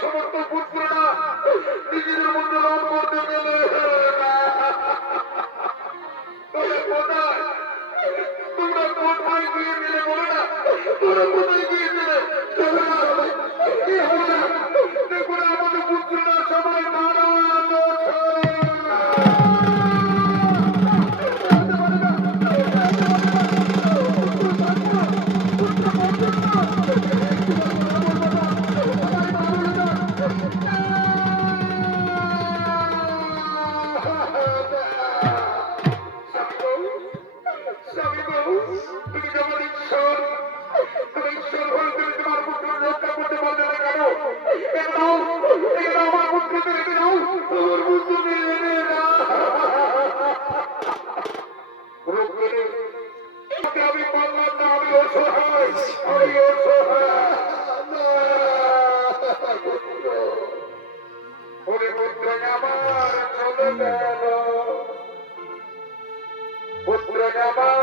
সমস্ত পুত্ররা নিজেদের মধ্যে লাভ করতে গেলে কোথায় তোমরা কোথায় গিয়ে দিলে বলে না, তোমরা কোথায় গিয়েছিলে? কি হবে না? দেখো না আমাদের পুত্ররা সবাই মারা আমি বললাম না, আমি অসহায়, আমি অসহায়। ওরে পুত্র আমার চলে গেল, পুত্র আমার